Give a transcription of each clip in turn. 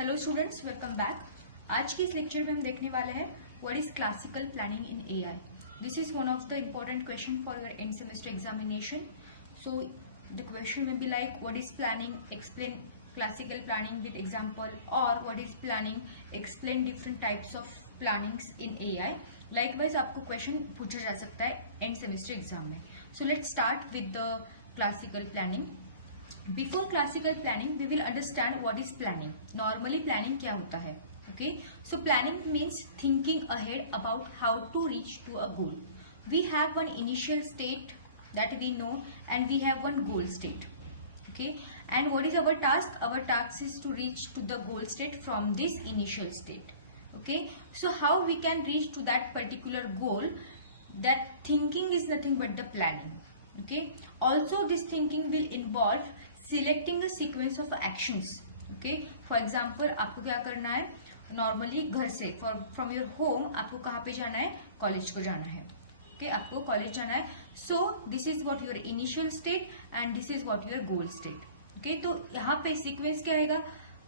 Hello students, welcome back. आज के इस लेक्चर में हम देखने वाले हैं what is classical planning in AI. This is one of the important question for your end semester examination. So the question may be like what is planning, explain classical planning with example, or what is planning, explain different types of plannings in AI. Likewise आपको question पूछा जा सकता है end semester exam में। So let's start with the classical planning. Before classical planning, we will understand what is planning. Normally, planning क्या होता है? Okay, so planning means thinking ahead about how to reach to a goal. We have one initial state that we know, and we have one goal state. Okay, and what is our task? Our task is to reach to the goal state from this initial state. Okay, so how we can reach to that particular goal? That thinking is nothing but the planning. Okay, also this thinking will involve selecting a sequence of actions. Okay, for example आपको क्या करना है, normally घर से from your home आपको कहाँ पे जाना है, कॉलेज को जाना है। ओके, आपको कॉलेज जाना है। सो this is what your initial state and this is what your goal state. Okay, तो यहाँ पे सीक्वेंस क्या रहेगा,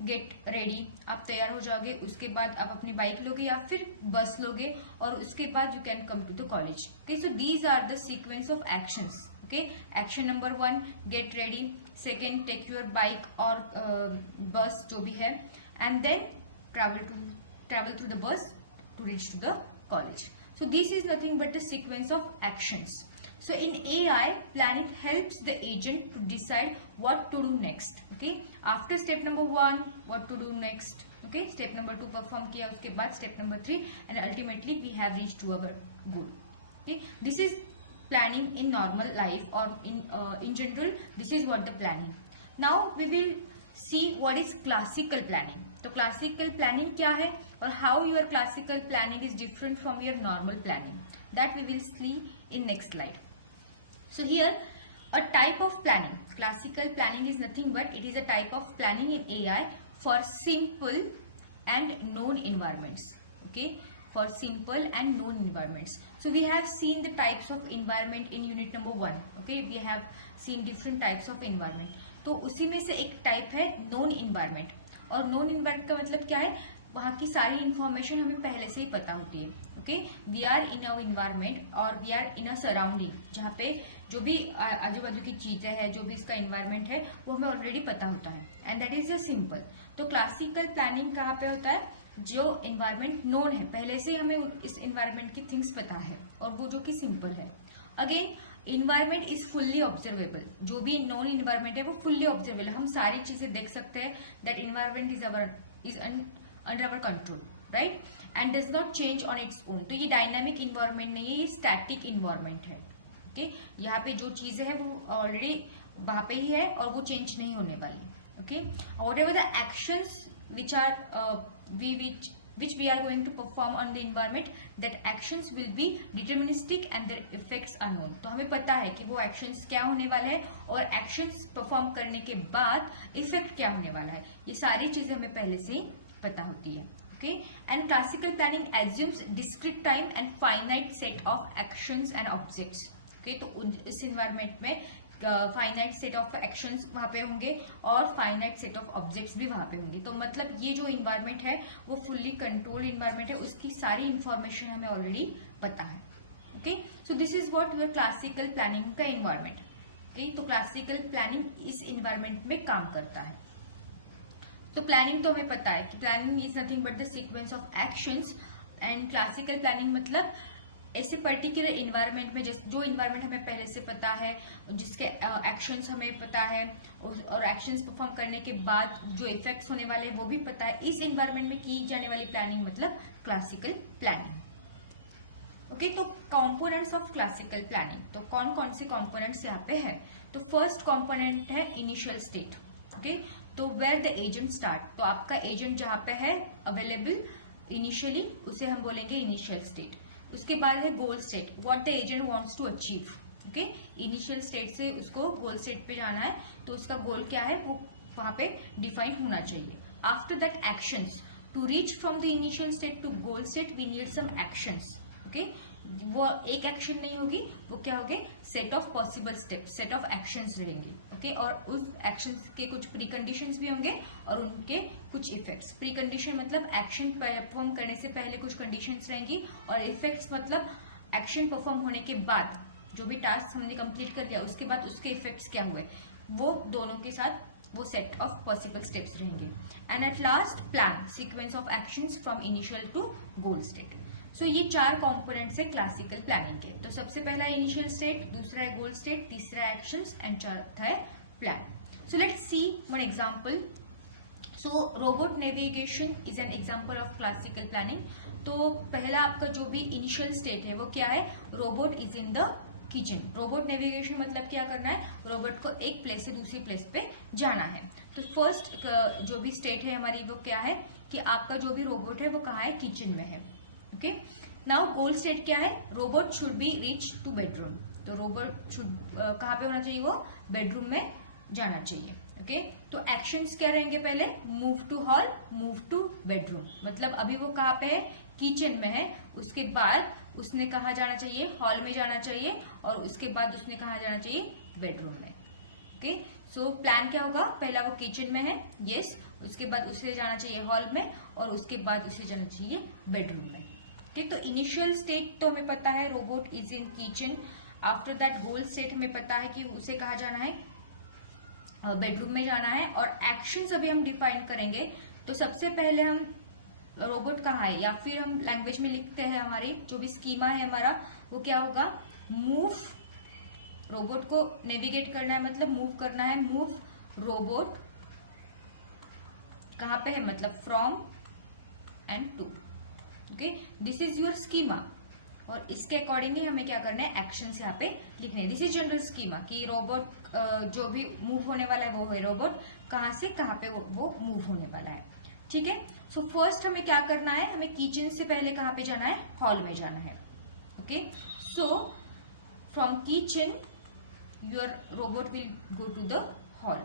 गेट रेडी, आप तैयार हो जाओगे, उसके बाद आप अपनी बाइक लोगे या फिर बस लोगे, और उसके बाद you can come to the college. Okay, so these are the sequence of actions. Okay, action number 1 get ready, second take your bike और बस जो भी है, and then travel through the bus to reach to the college. So this is nothing but the sequence of actions. So in AI, planning helps the agent to decide what to do next. Okay, after step number 1 what to do next. Okay, step number 2 perform किया, उसके बाद step number 3, and ultimately we have reached to our goal. Okay, this is planning in normal life, or in general this is what the planning. Now we will see what is classical planning. तो classical planning क्या है और how your classical planning is different from your normal planning, that we will see in next slide. So here a type of planning, classical planning is nothing but it is a type of planning in AI for simple and known environments. Okay, for simple and known environments. So we have seen the types of environment in unit number 1. Okay, we have seen different types of environment. तो उसी में से एक type है known environment, और known environment का मतलब क्या है, वहाँ की सारी इंफॉर्मेशन हमें पहले से ही पता होती है। Okay, we are in a environment or we are in a surrounding, जहाँ पे जो भी आजू बाजू की चीजें हैं, जो भी इसका इन्वायरमेंट है वो हमें ऑलरेडी पता होता है, and that is a simple. तो क्लासिकल प्लानिंग कहाँ पे होता है, जो इन्वायरमेंट नोन है, पहले से हमें इस इन्वायरमेंट की थिंग्स पता है, और वो जो कि सिंपल है। Again environment is fully observable, जो भी नॉन इन्वायरमेंट है वो फुल्ली ऑब्जर्वेबल है, हम सारी चीजें देख सकते हैं। That environment is under our control, right, and does not change on its own. तो ये डायनामिक इन्वायरमेंट नहीं है, ये स्टैटिक इन्वायरमेंट है। ओके, यहाँ पे जो चीजें है वो ऑलरेडी वहां पे ही है और वो चेंज नहीं होने वाली। Okay, what ever the actions which we are going to perform on the environment, that actions will be deterministic and their effects are known. तो हमें पता है कि वो actions क्या होने वाले हैं और actions perform करने के बाद effect क्या होने वाला है, ये सारी चीजें हमें पहले से ही पता होती है। Okay, and classical planning assumes discrete time and finite set of actions and objects. Okay, तो इस environment में फाइनाइट सेट ऑफ एक्शंस वहां पे होंगे और फाइनाइट सेट ऑफ ऑब्जेक्ट्स भी वहां पे होंगे। तो मतलब ये जो इन्वायरमेंट है वो फुल्ली कंट्रोल्ड इन्वायरमेंट है, उसकी सारी इंफॉर्मेशन हमें ऑलरेडी पता है। Okay, so this is what your classical planning का इन्वायरमेंट। ओके, तो क्लासिकल प्लानिंग इस इन्वायरमेंट में काम करता है। तो प्लानिंग तो हमें पता है कि planning is nothing but the sequence of actions, and classical planning मतलब ऐसे पर्टिकुलर इन्वायरमेंट में जो इन्वायरमेंट हमें पहले से पता है, जिसके एक्शंस हमें पता है, और एक्शंस परफॉर्म करने के बाद जो इफेक्ट्स होने वाले हैं वो भी पता है, इस इन्वायरमेंट में की जाने वाली प्लानिंग मतलब क्लासिकल प्लानिंग। ओके, तो कंपोनेंट्स ऑफ क्लासिकल प्लानिंग, तो कौन कौन से कंपोनेंट्स यहाँ पे है। तो फर्स्ट कंपोनेंट है इनिशियल स्टेट। ओके, तो वेयर द एजेंट स्टार्ट, तो आपका एजेंट जहाँ पे है अवेलेबल इनिशियली, उसे हम बोलेंगे इनिशियल स्टेट। उसके बाद है goal state, what the agent wants to achieve. Okay, initial state से उसको गोल स्टेट पे जाना है, तो उसका गोल क्या है वो वहां पे डिफाइन होना चाहिए। After that actions, to reach from the initial state to goal state we need some actions. Okay, वो एक एक्शन नहीं होगी, वो क्या होगे, set of possible step, set of actions रहेंगे। ओके और उस एक्शन के कुछ प्री कंडीशंस भी होंगे और उनके कुछ इफेक्ट्स। प्री कंडीशन मतलब एक्शन परफॉर्म करने से पहले कुछ कंडीशंस रहेंगी, और इफेक्ट्स मतलब एक्शन परफॉर्म होने के बाद जो भी टास्क हमने कंप्लीट कर लिया उसके बाद उसके इफेक्ट्स क्या हुए, वो दोनों के साथ वो सेट ऑफ पॉसिबल स्टेप्स रहेंगे। And at last plan sequence of actions from initial to goal state. सो ये 4 कंपोनेंट्स है क्लासिकल प्लानिंग के। तो सबसे पहला है इनिशियल स्टेट, दूसरा है गोल स्टेट, तीसरा है एक्शंस एंड चौथा है plan. So let's see one example. So robot navigation is an example of classical planning. तो पहला आपका जो भी इनिशियल स्टेट है वो क्या है, robot is in the kitchen. Robot navigation मतलब क्या करना है, रोबोट को एक प्लेस से दूसरी प्लेस पे जाना है। तो फर्स्ट जो भी स्टेट है हमारी वो क्या है कि आपका जो भी रोबोट है वो कहाँ है, किचन में है। ओके, नाउ गोल स्टेट क्या है, robot should be reach two bedroom. तो रोबोट शुड कहाँ पे होना चाहिए, वो बेडरूम में जाना चाहिए। ओके, तो एक्शंस क्या रहेंगे, पहले move to hall, move to bedroom. मतलब अभी वो कहाँ पे है, किचन में है, उसके बाद उसने कहाँ जाना चाहिए, हॉल में जाना चाहिए, और उसके बाद उसने कहाँ जाना चाहिए, बेडरूम में। ओके, सो प्लान क्या होगा, पहला वो किचन में है, यस, उसके बाद उसे जाना चाहिए हॉल में, और उसके बाद उसे जाना चाहिए बेडरूम में। ठीक, तो इनिशियल स्टेट तो हमें पता है robot is in kitchen. After that goal state हमें पता है कि उसे कहाँ जाना है, बेडरूम में जाना है। और एक्शंस अभी हम डिफाइन करेंगे। तो सबसे पहले हम रोबोट कहाँ है, या फिर हम लैंग्वेज में लिखते हैं, हमारी जो भी स्कीमा है हमारा वो क्या होगा, मूव। रोबोट को नेविगेट करना है मतलब मूव करना है, मूव रोबोट कहाँ पे है, मतलब from end to. Okay, this is your schema, और इसके अकॉर्डिंगली हमें क्या करना है, एक्शंस यहाँ पे लिखने हैं। दिस इज जनरल स्कीमा कि रोबोट जो भी मूव होने वाला है वो है रोबोट, कहाँ से कहाँ पे वो मूव होने वाला है। ठीक है, सो फर्स्ट हमें क्या करना है, हमें किचन से पहले कहाँ पे जाना है, हॉल में जाना है। Okay, so from kitchen your robot will go to the hall.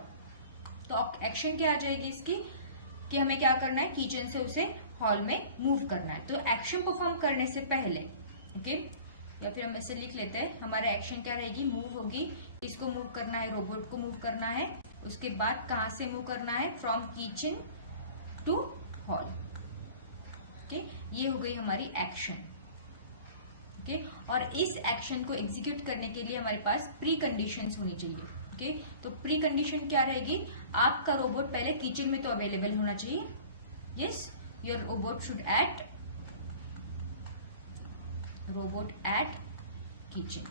तो एक्शन क्या आ जाएगी इसकी, कि हमें क्या करना है, किचन से उसे हॉल में मूव करना है। तो एक्शन परफॉर्म करने से पहले, ओके, या फिर हम ऐसे लिख लेते हैं, हमारे एक्शन क्या रहेगी, मूव होगी, इसको मूव करना है, रोबोट को मूव करना है। उसके बाद कहाँ से मूव करना है, from kitchen to hall. Okay, ये हो गई हमारी एक्शन। ओके, और इस एक्शन को एग्जीक्यूट करने के लिए हमारे पास प्री कंडीशंस होनी चाहिए। ओके, तो प्री कंडीशन क्या रहेगी, आपका रोबोट पहले किचन में तो अवेलेबल होना चाहिए। Yes, your robot should eight kitchen.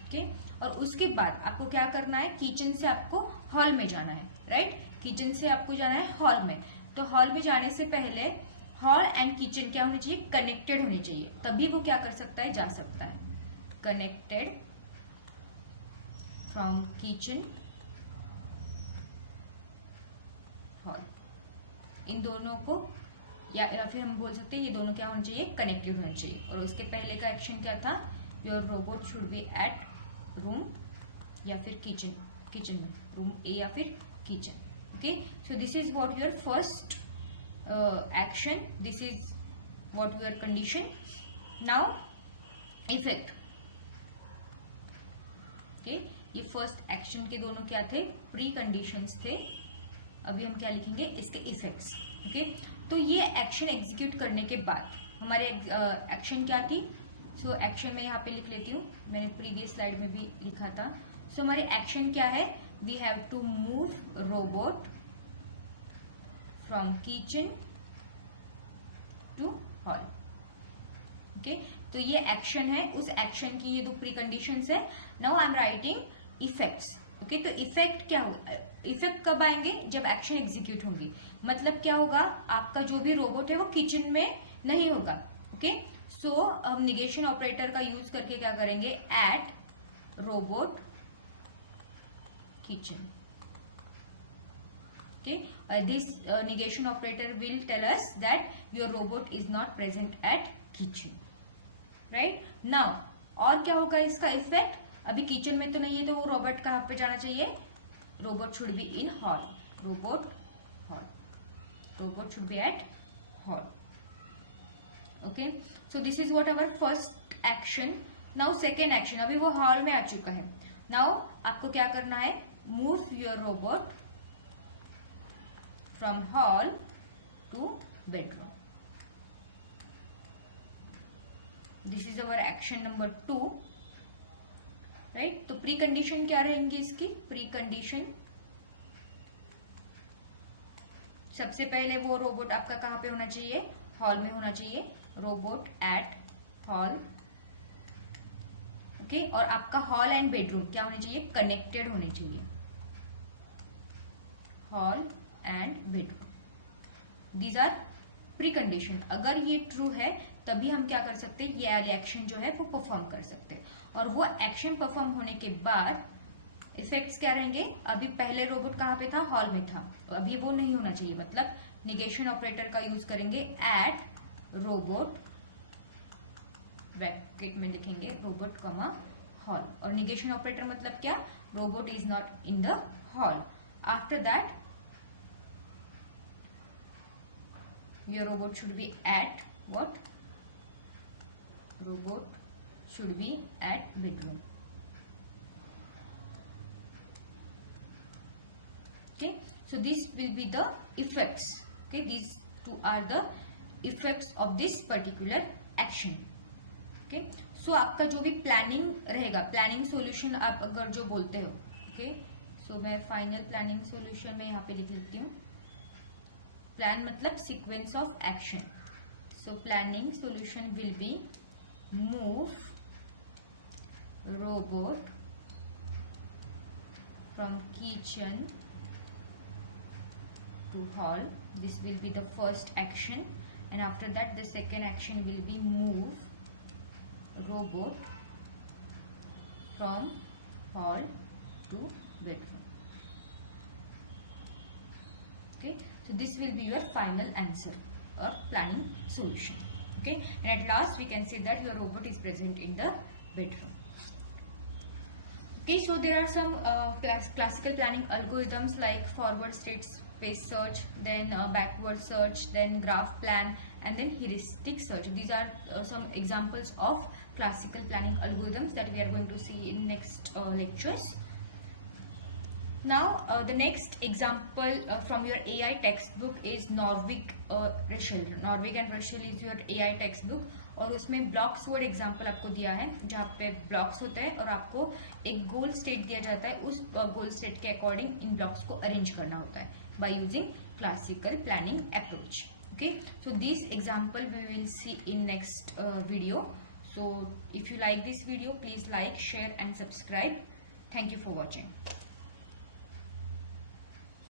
Okay, और उसके बाद आपको क्या करना है, किचन से आपको हॉल में जाना है, राइट। किचन से आपको जाना है हॉल में। तो हॉल में जाने से पहले हॉल एंड किचन क्या होनी चाहिए, कनेक्टेड होनी चाहिए, तभी वो क्या कर सकता है, जा सकता है। कनेक्टेड फ्रॉम किचन हॉल, इन दोनों को या फिर हम बोल सकते हैं ये दोनों क्या होना चाहिए, कनेक्टेड होना चाहिए। और उसके पहले का एक्शन क्या था, your robot should be at room या फिर किचन में, रूम ए या फिर kitchen. Okay, so this is what your first action, this is what your condition. Now effect. Okay, ये फर्स्ट एक्शन के दोनों क्या थे, प्री कंडीशंस थे। अभी हम क्या लिखेंगे, इसके इफेक्ट्स। ओके, तो ये एक्शन एग्जीक्यूट करने के बाद हमारे एक्शन क्या थी, सो एक्शन में यहाँ पे लिख लेती हूँ, मैंने प्रीवियस स्लाइड में भी लिखा था। सो हमारे एक्शन क्या है, we have to move robot from kitchen to hall. Okay, तो ये एक्शन है, उस एक्शन की ये दो प्री कंडीशंस है। Now I am writing effects. Okay, तो इफेक्ट क्या होगा, इफेक्ट कब आएंगे, जब एक्शन एग्जीक्यूट होंगी। मतलब क्या होगा, आपका जो भी रोबोट है वो किचन में नहीं होगा। ओके, सो हम निगेशन ऑपरेटर का यूज करके क्या करेंगे, at robot kitchen. Okay, this negation operator will tell us that your robot is not present at kitchen, right? Now और क्या होगा इसका इफेक्ट, अभी किचन में तो नहीं है तो वो रोबोट कहाँ पे जाना चाहिए, robot should be in hall, robot should be at hall. Okay, so this is what our first action. Now second action, अभी वो हॉल में आ चुका है, नाउ आपको क्या करना है, move your robot from hall two bedroom. This is our action number 2, right. तो प्री कंडीशन क्या रहेंगी इसकी? प्री कंडीशन, सबसे पहले वो रोबोट आपका कहाँ पे होना चाहिए? हॉल में होना चाहिए. Robot at hall. ओके. और आपका हॉल एंड बेडरूम क्या होने चाहिए? कनेक्टेड होने चाहिए. Hall and bedroom, these are pre condition. अगर ये ट्रू है तभी हम क्या कर सकते हैं, ये वाले एक्शन जो है वो परफॉर्म कर सकते हैं. और वो एक्शन परफॉर्म होने के बाद इफेक्ट्स क्या रहेंगे? अभी पहले रोबोट कहाँ पे था? हॉल में था. अभी वो नहीं होना चाहिए, मतलब निगेशन ऑपरेटर का यूज करेंगे. एट रोबोट, ब्रैकेट में लिखेंगे रोबोट कमा हॉल. और निगेशन ऑपरेटर मतलब क्या? Robot is not in the hall. After that your robot should be at what? Robot should be at bedroom. Okay, so this will be the effects. Okay, these two are the effects of this particular action. Okay, so आपका जो भी planning रहेगा, planning solution आप अगर जो बोलते हो, okay, so मैं फाइनल प्लानिंग सॉल्यूशन में यहाँ पे लिख लेती हूँ. प्लान मतलब sequence of action. So planning solution will be move robot from kitchen to hall. This will be the first action, and after that the second action will be move robot from hall to bedroom. Okay, so this will be your final answer or planning solution. Okay, and at last we can say that your robot is present in the bedroom. Okay, so there are some classical planning algorithms like forward state space search, then backward search, then graph plan, and then heuristic search. These are some examples of classical planning algorithms that we are going to see in next lectures. Now the next example from your AI textbook is Norvig Rachel. Norvig and Rachel is your AI textbook, और उसमें blocks word example आपको दिया है जहाँ पे blocks होते हैं और आपको एक गोल स्टेट दिया जाता है. उस गोल स्टेट के अकॉर्डिंग इन ब्लॉक्स को अरेंज करना होता है by using classical planning approach. Okay, so this example we will see in next video. So if you like this video, please like, share and subscribe. Thank you for watching.